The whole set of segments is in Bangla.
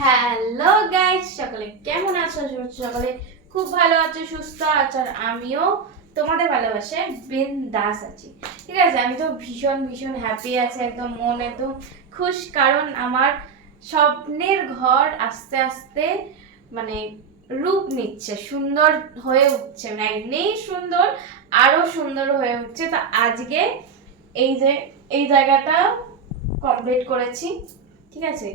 হ্যালো গাইস সকলে কেমন আছো? সকলে খুব ভালো আছো, সুস্থ আছো, আর আমিও তোমাদের ভালোবাসে বিন্দাস আছি। ঠিক আছে, আমি তো ভীষণ ভীষণ হ্যাপি আছি, একদম মন একদম খুশ, কারণ আমার স্বপ্নের ঘর আস্তে আস্তে মানে রূপ নিচ্ছে, সুন্দর হয়ে উঠছে মানে একদিনেই সুন্দর, আরও সুন্দর হয়ে উঠছে। তো আজকে এই যে, এই জায়গাটা কমপ্লিট করেছি। ঠিক আছে?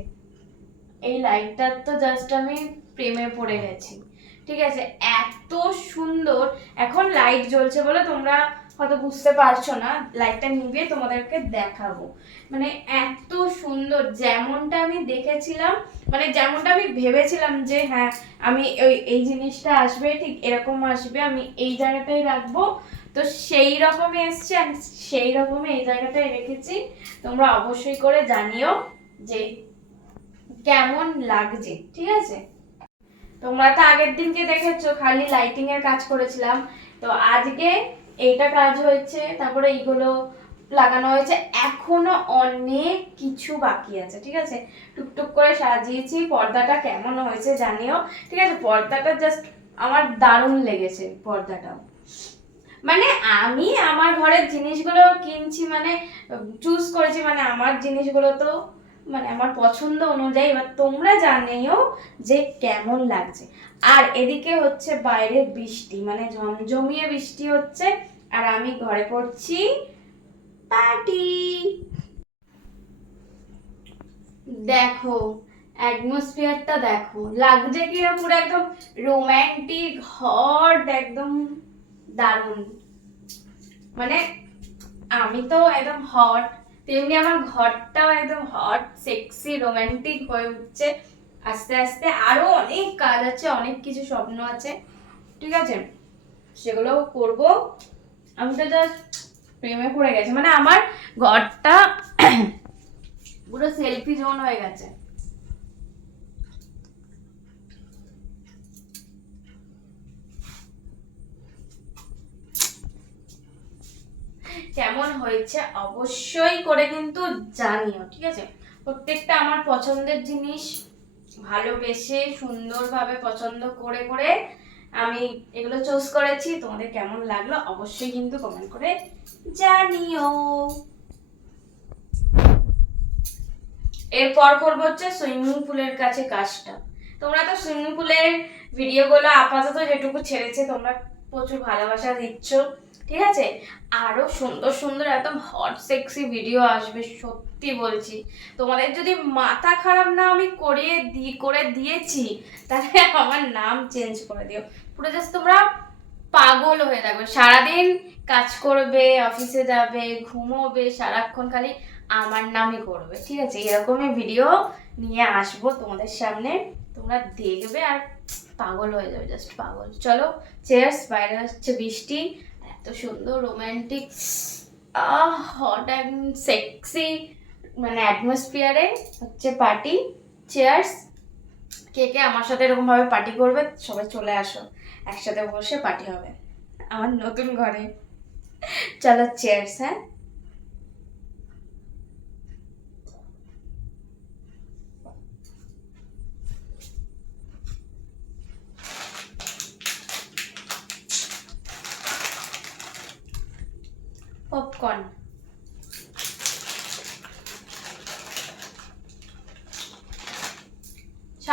এই লাইটটার তো জাস্ট আমি প্রেমে পড়ে গেছি। ঠিক আছে? এত সুন্দর। এখন লাইট জ্বলছে বলে তোমরা হয়তো বুঝতে পারছ না। লাইটটা নিভিয়ে তোমাদেরকে দেখাবো। মানে এত সুন্দর। যেমনটা আমি দেখেছিলাম মানে যেমনটা আমি ভেবেছিলাম যে হ্যাঁ আমি ওই, এই জিনিসটা আসবে, ঠিক এরকম আসবে, আমি এই জায়গাটাই রাখব। তো সেই রকমই এসছে, আমি সেই রকমই এই জায়গাটায় রেখেছি। তোমরা অবশ্যই করে জানিও যে কেমন লাগছে, ঠিক আছে? তোমরা তো আগের দিনকে দেখেছ, খালি লাইটিং এর কাজ করেছিলাম। তো আজকে এইটা কাজ হয়েছে, তারপরে এইগুলো লাগানো হয়েছে। এখনও অনেক কিছু বাকি আছে, ঠিক আছে? টুকটুক করে সাজিয়েছি, পর্দাটা কেমন হয়েছে জানিও, ঠিক আছে? পর্দাটা জাস্ট আমার দারুণ লেগেছে, পর্দাটাও। মানে আমি আমার ঘরের জিনিসগুলো কিনছি মানে চুজ করেছি মানে আমার জিনিসগুলো তো মানে আমার পছন্দ অনুযায়ী, এবার তোমরা জানিও যে কেমন লাগছে। আর এদিকে হচ্ছে বাইরে বৃষ্টি মানে জমজমিয়ে বৃষ্টি হচ্ছে, আর আমি ঘরে করছি পার্টি। দেখো অ্যাটমসফিয়ারটা দেখো, লাগছে কি পুরো একদম রোম্যান্টিক হট একদম দারুণ। মানে আমি তো একদম হট তেমনি আমার ঘরটাও একদম হট সেক্সি রোম্যান্টিক হয়ে উঠছে। আস্তে আস্তে আরও অনেক কাজ আছে, অনেক কিছু স্বপ্ন আছে। ঠিক আছে? সেগুলো করব। আমি তো জাস্ট প্রেমে পড়ে গেছে। মানে আমার ঘরটা পুরো সেলফি জোন হয়ে গেছে। কেমন হয়েছে অবশ্যই করে কিন্তু জানিও, ঠিক আছে? প্রত্যেকটা আমার পছন্দের জিনিস ভালোবেসে, সুন্দরভাবে পছন্দ করে করে আমি এগুলো চুজ করেছি। তোমাদের কেমন লাগল অবশ্যই কিন্তু কমেন্ট করে জানিও। এরপর করব হচ্ছে সুইমিং পুলের কাছে কাজটা। তোমরা তো সুইমিং পুলের ভিডিওগুলো আপাতত যেটুকু ছেড়েছে, তোমরা প্রচুর ভালোবাসা দিচ্ছ। ঠিক আছে? আরও সুন্দর সুন্দর একদম হট সেক্সি ভিডিও আসবে, সত্যি বলছি। তোমাদের যদি মাথা খারাপ না আমি করিয়ে দি, করে দিয়েছি, তাহলে আমার নাম চেঞ্জ করে দিও। পুরো জাস্ট তোমরা পাগল হয়ে থাকবে। সারাদিন কাজ করবে অফিসে যাবে, ঘুমোবে, সারাক্ষণ খালি আমার নামই করবে। ঠিক আছে? এরকমই ভিডিও নিয়ে আসব তোমাদের সামনে। তোমরা দেখবে আর পাগল হয়ে যাবে জাস্ট পাগল। চলো চেয়ার্স বাইরে হচ্ছে বৃষ্টি। এত সুন্দর রোম্যান্টিক হট অ্যান্ড সেক্সি মানে অ্যাটমসফিয়ারে হচ্ছে পার্টি চেয়ার্স কে কে আমার সাথে এরকমভাবে পার্টি করবে, সবাই চলে আসো। একসাথে বসে পার্টি হবে। আমার নতুন ঘরে। চলো চেয়ার্স হ্যাঁ?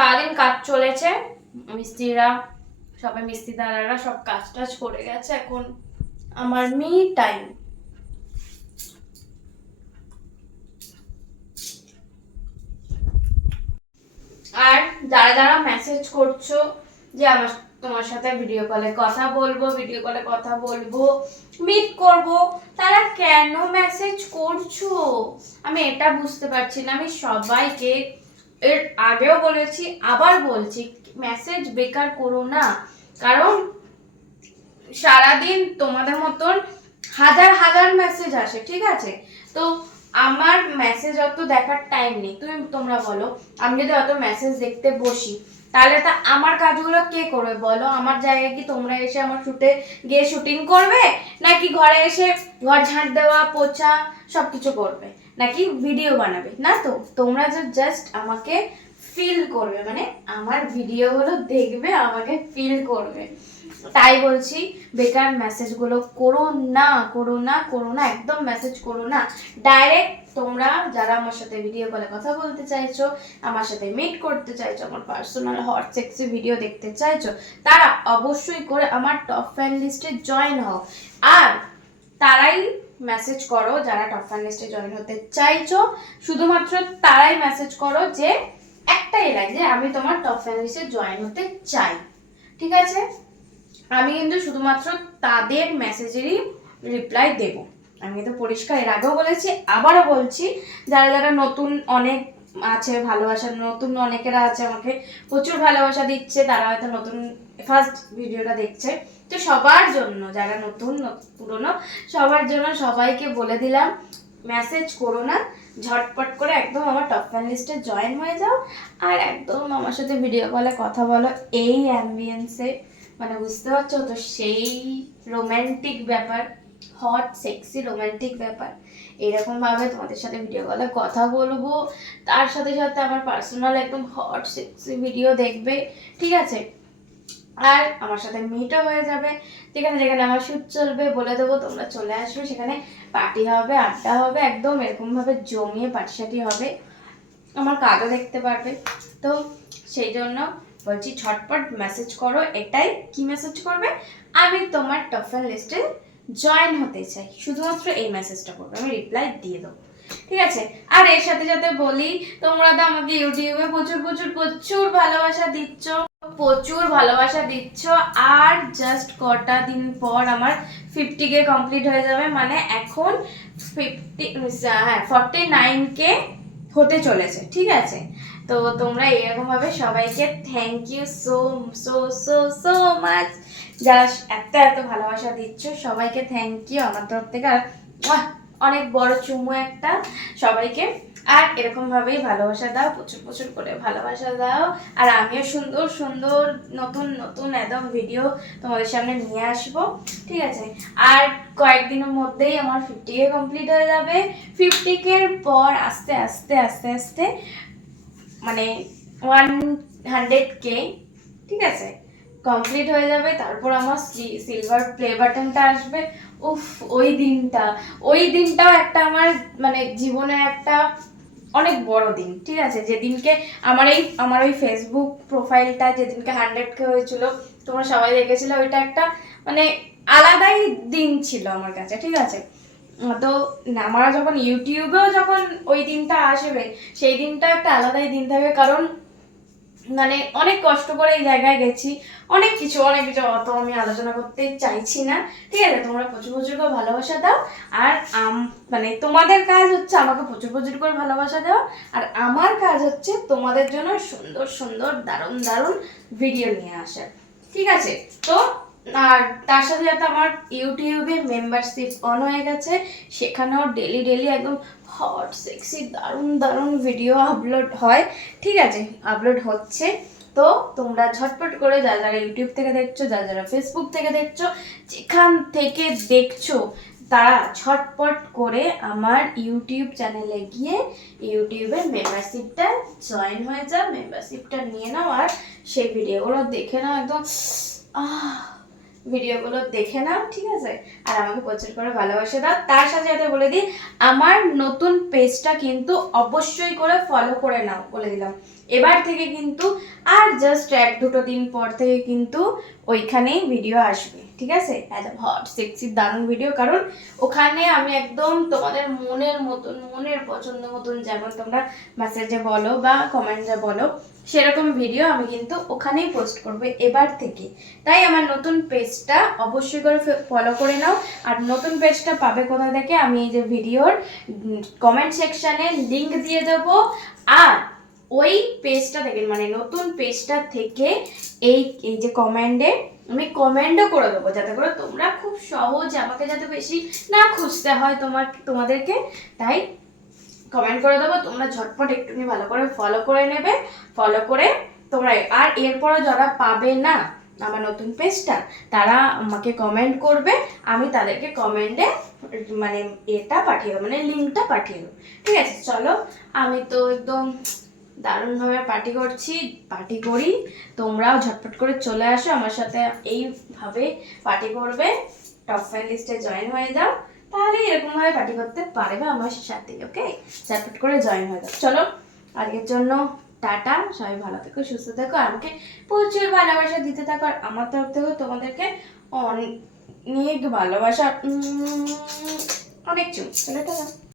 সারাদিন কাজ চলেছে। মিস্ত্রিরা, সবাই মিস্ত্রি দাদারা সব কাজ টাজ করে গেছে এখন। আমার মি টাইম। আর যারা যারা মেসেজ করছ যে আমার, তোমার সাথে ভিডিও কলে কথা বলব ভিডিও কলে কথা বলব মিট করব, তারা কেন মেসেজ করছ? আমি এটা বুঝতে পারছি না। আমি সবাইকে এর আগেও বলেছি, আবার বলছি মেসেজ বেকার করো না। কারণ সারাদিন তোমাদের মতন হাজার হাজার মেসেজ আসে, ঠিক আছে? তো আমার মেসেজ অত দেখার টাইম নেই। তুমি তোমরা বলো, আমি যদি অত মেসেজ দেখতে বসি, তাহলে তা আমার কাজগুলো কে করবে? বলো, আমার জায়গায় কি তোমরা এসে আমার শুটে গিয়ে শুটিং করবে? নাকি ঘরে এসে ঘর ঝাঁট দেওয়া, পোছা সব কিছু করবে? নাকি ভিডিও বানাবে? না তো, তোমরা যে জাস্ট আমাকে ফিল করবে মানে আমার ভিডিওগুলো দেখবে, আমাকে ফিল করবে। তাই বলছি, বেকার মেসেজগুলো করো না করো না করো না, একদম মেসেজ করো না। ডাইরেক্ট তোমরা যারা আমার সাথে ভিডিও কলে কথা বলতে চাইছো, আমার সাথে মিট করতে চাইছো, আমার পার্সোনাল হট সেক্সি ভিডিও দেখতে চাইছো, তারা অবশ্যই করে আমার টপ ফ্যান লিস্টে জয়েন হও। আর তারাই মেসেজ করো যারা টপ ফ্যান লিস্টে জয়েন হতে চাইছো। শুধুমাত্র তারাই মেসেজ করো যে একটাই লাইক যে আমি তোমার টপ ফ্যান লিস্টে জয়েন হতে চাই। ঠিক আছে? আমি কিন্তু শুধুমাত্র তাদের মেসেজেরই রিপ্লাই দেব। আমি তো পরিষ্কার এর আগেও বলেছি, আবারও বলছি, যারা যারা নতুন অনেক আছে, ভালোবাসা, নতুন অনেকেরা আছে, আমাকে প্রচুর ভালোবাসা দিচ্ছে, তারা হয়তো নতুন ফার্স্ট ভিডিওটা দেখছে। তো সবার জন্য, যারা নতুন পুরনো, সবার জন্য সবাইকে বলে দিলাম মেসেজ করো না, ঝটপট করে একদম আমার টপ ফ্যান লিস্টে জয়েন হয়ে যাও, আর একদম আমার সাথে ভিডিও কলে কথা বলো, এই অ্যাম্বিয়েন্সে মানে বুঝতে পারছ তো, সেই রোম্যান্টিক ব্যাপার হট সেক্সি রোম্যান্টিক ব্যাপার। এরকম ভাবে তোমাদের সাথে ভিডিও কলে কথা বলব, তার সাথে সাথে আমার পার্সোনাল একদম হট সেক্সি ভিডিও দেখবে, ঠিক আছে? আর আমার সাথে মিটও হয়ে যাবে। যেখানে যেখানে আমার শুট চলবে বলে দেবো, তোমরা চলে আসবে। সেখানে পার্টি হবে, আড্ডা হবে, একদম এরকমভাবে জমিয়ে পার্টি সাটি হবে। আমার কাজও দেখতে পারবে। তো সেই জন্য বলছি, ছটপট মেসেজ করো, এটাই কি মেসেজ করবে? আমি তোমার টফেল লিস্টে জয়েন হতে চাই। শুধুমাত্র এই মেসেজটা করবে। আমি রিপ্লাই দিয়ে দেবো। ঠিক আছে? আর এর সাথে সাথে বলি, তোমরা তো আমাকে ইউটিউবে প্রচুর প্রচুর প্রচুর ভালোবাসা দিচ্ছ, প্রচুর ভালোবাসা দিচ্ছ, আর জাস্ট কটা দিন পর আমার ফিফটি কে কমপ্লিট হয়ে যাবে মানে এখন ফিফটি হ্যাঁ ফর্টি নাইন কে হতে চলেছে, ঠিক আছে? তো তোমরা এরকম ভাবে সবাইকে thank you so so so so much যারা এত এত ভালোবাসা দিচ্ছ, সবাইকে থ্যাংক ইউ আমার তরফ থেকে। আর অনেক বড় চুমু একটা সবাইকে। আর এরকম ভাবেই ভালোবাসা দাও, প্রচুর প্রচুর করে ভালোবাসা দাও। আর আমিও সুন্দর সুন্দর নতুন নতুন একদম ভিডিও তোমাদের সামনে নিয়ে আসব। ঠিক আছে? আর কয়েকদিনের মধ্যেই আমার ফিফটি কে কমপ্লিট হয়ে যাবে। ফিফটি কে পর আস্তে আস্তে আস্তে আস্তে মানে ওয়ান হান্ড্রেড কে ঠিক আছে? কমপ্লিট হয়ে যাবে, তারপর আমার সিলভার প্লে বাটনটা আসবে। উফ, ওই দিনটা, ওই দিনটাও একটা আমার মানে জীবনের একটা অনেক বড় দিন, ঠিক আছে? যেদিনকে আমার এই, আমার ওই ফেসবুক প্রোফাইলটা যেদিনকে হান্ড্রেড কে হয়েছিল, তোমরা সবাই দেখেছিলে, ওইটা একটা মানে আলাদাই দিন ছিল আমার কাছে, ঠিক আছে? তো আমরা যখন ইউটিউবেও যখন ওই দিনটা আসবে, সেই দিনটা একটা আলাদাই দিন থাকবে, কারণ মানে অনেক কষ্ট করে এই জায়গায় গেছি। অনেক কিছু অনেক কিছু। অত আমি আলোচনা করতে চাইছি না। ঠিক আছে, তোমরা প্রচুর প্রচুর করে ভালোবাসা দাও। আর মানে তোমাদের কাজ হচ্ছে আমাকে প্রচুর প্রচুর করে ভালোবাসা দাও। আর আমার কাজ হচ্ছে তোমাদের জন্য সুন্দর সুন্দর, দারুণ দারুণ ভিডিও নিয়ে আসা ঠিক আছে? তো আর তার সাথে সাথে আমার ইউটিউবে মেম্বারশিপ অন হয়ে গেছে। সেখানেও ডেলি ডেলি একদম হট সেক্সি দারুণ দারুণ ভিডিও আপলোড হয়। ঠিক আছে আপলোড হচ্ছে। তো তোমরা ঝটপট করে যা যারা ইউটিউব থেকে দেখছ যা যারা ফেসবুক থেকে দেখছ, যেখান থেকে দেখছ, তারা ঝটপট করে আমার ইউটিউব চ্যানেলে গিয়ে ইউটিউবের মেম্বারশিপটা জয়েন হয়ে যাও মেম্বারশিপটা নিয়ে নাও আর সেই ভিডিওগুলো দেখে নাও একদম, আহ ভিডিওগুলো দেখে নাও, ঠিক আছে? আর আমাকে প্রচুর করে ভালোবাসে দাও। তার সাথে সাথে বলে দিই, আমার নতুন পেজটা কিন্তু অবশ্যই করে ফলো করে নাও, বলে দিলাম। এবার থেকে কিন্তু আর জাস্ট এক দুটো দিন পর থেকে কিন্তু ওইখানেই ভিডিও আসবে। ঠিক আছে? একদম হট সেক্সি দারুণ ভিডিও কারণ ওখানে আমি একদম তোমাদের মনের মতন, মনের পছন্দ মতন যেমন তোমরা মেসেজে বলো বা কমেন্টে বলো, সেরকম ভিডিও আমি কিন্তু ওখানেই পোস্ট করব এবার থেকে। তাই আমার নতুন পেজটা অবশ্যই করে ফলো করে নাও। আর নতুন পেজটা পাবে কোথা থেকে? আমি এই যে ভিডিওর কমেন্ট সেকশানে লিঙ্ক দিয়ে দেবো। আর ওই পেজটা থেকে মানে নতুন পেজটা থেকে এই এই যে কমেন্টে আমি কমেন্টও করে দেবো, যাতে করে তোমরা খুব সহজ আমাকে যাতে বেশি না খুঁজতে হয় তোমার, তোমাদেরকে। তাই কমেন্ট করে দেবো, তোমরা ঝটপট একটুখানি ভালো করে ফলো করে নেবে ফলো করে তোমরা আর এরপরে যারা পাবে না আমার নতুন পেজটা তারা আমাকে কমেন্ট করবে, আমি তাদেরকে কমেন্টে মানে এটা পাঠিয়ে দেবো মানে লিঙ্কটা পাঠিয়ে দেবো। ঠিক আছে, চলো, আমি তো একদম দারুণভাবে পার্টি করছি পার্টি করি। তোমরাও ঝটপট করে চলে আসো, আমার সাথে এইভাবে পার্টি করবে। টপ ফাইভ লিস্টে জয়েন হয়ে যাও। তাহলে এরকমভাবে পার্টি করতে পারবে আমার সাথে ওকে ঝটপট করে জয়েন হয়ে যাও। চলো, আজকের জন্য টাটা। সবাই ভালো থেকো, সুস্থ থেকো। আমাকে প্রচুর ভালোবাসা দিতে থাকো। আর আমার তরফ থেকেও তোমাদেরকে অনেক ভালোবাসা। অনেক চুপ চলে টাটা